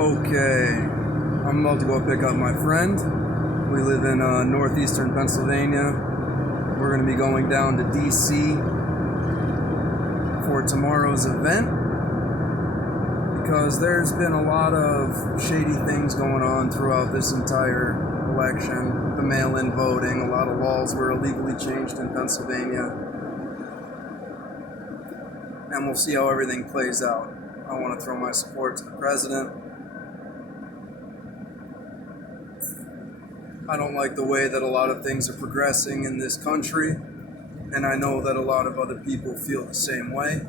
Okay, I'm about to go pick up my friend. We live in northeastern Pennsylvania. We're going to be going down to DC for tomorrow's event because there's been a lot of shady things going on throughout this entire election. The mail-in voting, a lot of laws were illegally changed in Pennsylvania. And we'll see how everything plays out. I want to throw my support to the president. I don't like the way that a lot of things are progressing in this country, and I know that a lot of other people feel the same way.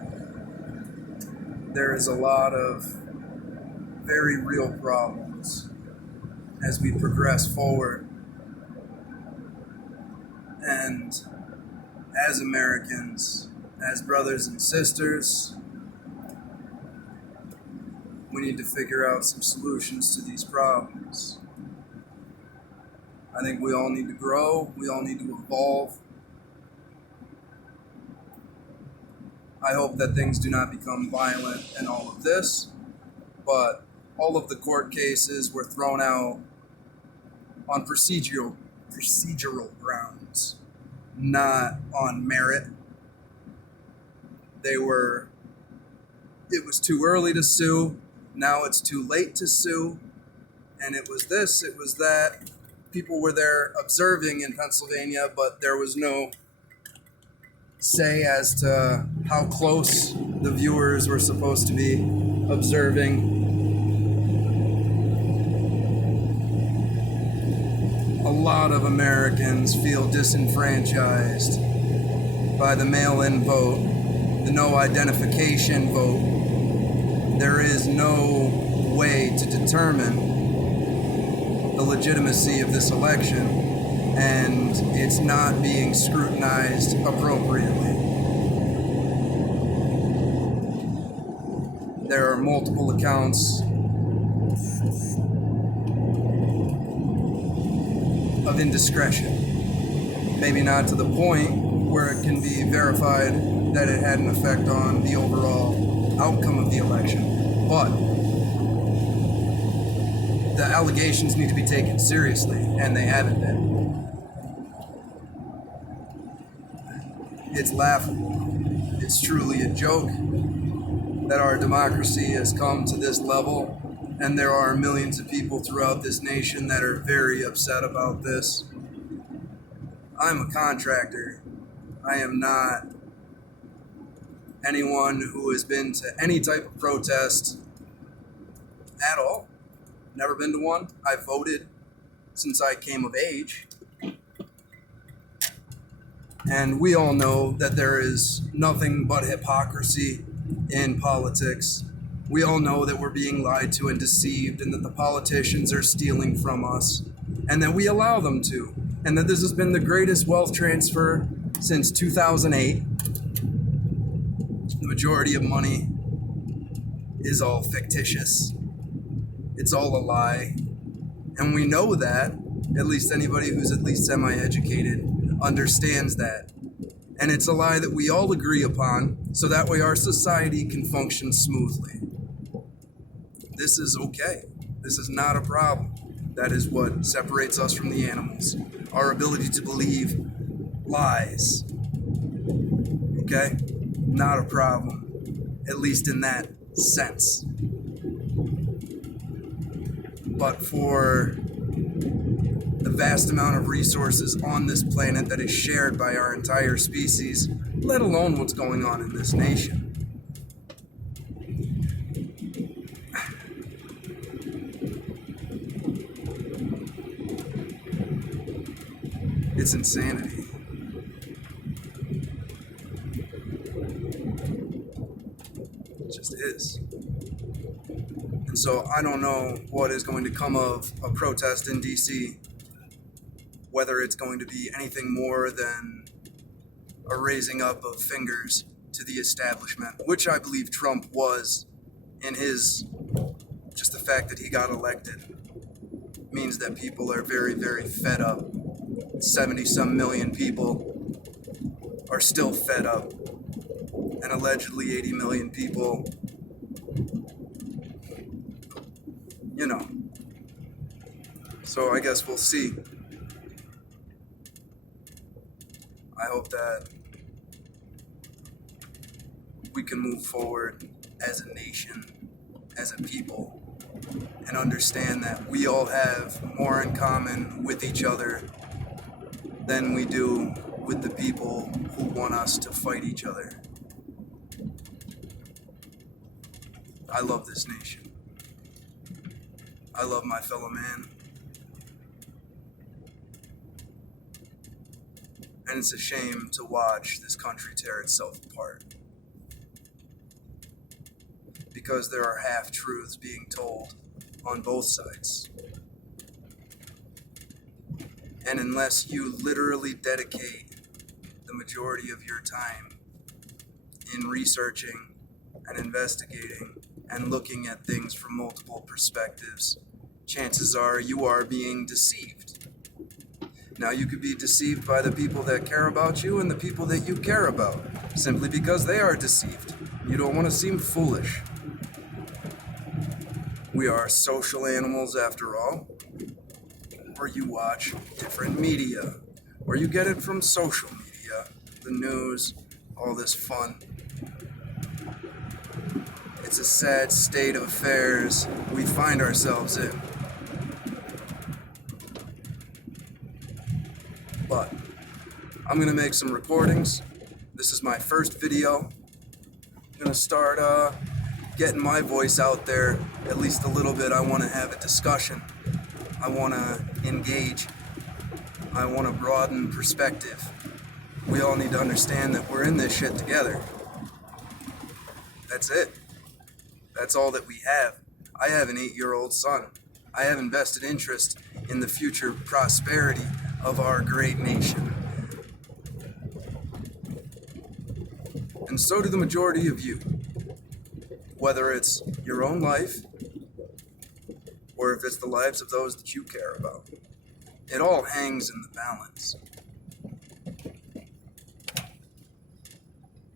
There is a lot of very real problems as we progress forward. And as Americans, as brothers and sisters, we need to figure out some solutions to these problems. I think we all need to grow. We all need to evolve. I hope that things do not become violent in all of this, but all of the court cases were thrown out on procedural grounds, not on merit. It was too early to sue. Now it's too late to sue. And it was this, it was that. People were there observing in Pennsylvania, but there was no say as to how close the viewers were supposed to be observing. A lot of Americans feel disenfranchised by the mail-in vote, the no identification vote. There is no way to determine the legitimacy of this election, and it's not being scrutinized appropriately. There are multiple accounts of indiscretion. Maybe not to the point where it can be verified that it had an effect on the overall outcome of the election, but the allegations need to be taken seriously, and they haven't been. It's laughable. It's truly a joke that our democracy has come to this level, and there are millions of people throughout this nation that are very upset about this. I'm a contractor. I am not anyone who has been to any type of protest at all. Never been to one. I voted since I came of age. And we all know that there is nothing but hypocrisy in politics. We all know that we're being lied to and deceived, and that the politicians are stealing from us, and that we allow them to, and that this has been the greatest wealth transfer since 2008. The majority of money is all fictitious. It's all a lie. And we know that. At least anybody who's at least semi-educated understands that. And it's a lie that we all agree upon, so that way our society can function smoothly. This is okay. This is not a problem. That is what separates us from the animals. Our ability to believe lies. Okay? Not a problem. At least in that sense. But for the vast amount of resources on this planet that is shared by our entire species, let alone what's going on in this nation. It's insanity. It just is. And so I don't know what is going to come of a protest in DC, whether it's going to be anything more than a raising up of fingers to the establishment, which I believe Trump was in his, just the fact that he got elected means that people are very, very fed up. 70-some million people are still fed up, and allegedly 80 million people you know. So I guess we'll see. I hope that we can move forward as a nation, as a people, and understand that we all have more in common with each other than we do with the people who want us to fight each other. I love this nation. I love my fellow man. And it's a shame to watch this country tear itself apart. Because there are half-truths being told on both sides. And unless you literally dedicate the majority of your time in researching and investigating and looking at things from multiple perspectives, chances are you are being deceived. Now, you could be deceived by the people that care about you and the people that you care about, simply because they are deceived. You don't want to seem foolish. We are social animals after all. Or you watch different media, or you get it from social media, the news, all this fun. It's a sad state of affairs we find ourselves in. But I'm gonna make some recordings. This is my first video. I'm gonna start getting my voice out there at least a little bit. I wanna have a discussion. I want to engage. I want to broaden perspective. We all need to understand that we're in this shit together. That's it. That's all that we have. I have an 8-year-old son. I have invested interest in the future prosperity of our great nation. And so do the majority of you. Whether it's your own life, or if it's the lives of those that you care about. It all hangs in the balance.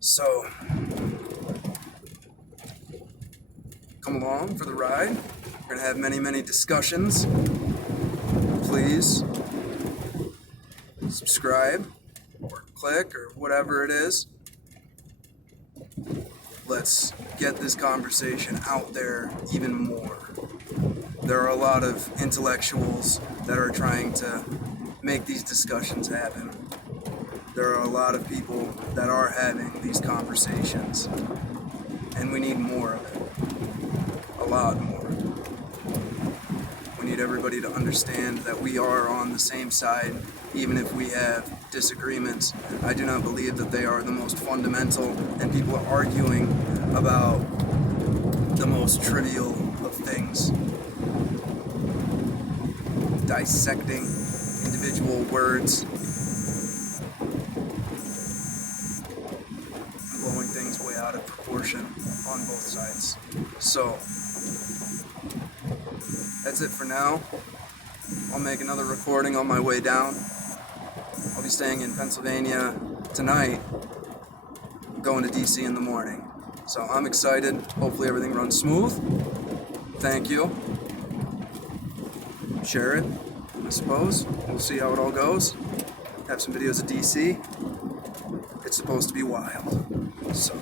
So, come along for the ride. We're going to have many, many discussions. Please subscribe or click or whatever it is. Let's get this conversation out there even more. There are a lot of intellectuals that are trying to make these discussions happen. There are a lot of people that are having these conversations, and we need more of it. A lot more. We need everybody to understand that we are on the same side, even if we have disagreements. I do not believe that they are the most fundamental, and people are arguing about the most trivial of things. Dissecting individual words, blowing things way out of proportion on both sides. So, that's it for now. I'll make another recording on my way down. I'll be staying in Pennsylvania tonight, going to DC in the morning. So I'm excited. Hopefully everything runs smooth. Thank you. Share it, I suppose. We'll see how it all goes. Have some videos of DC. It's supposed to be wild. So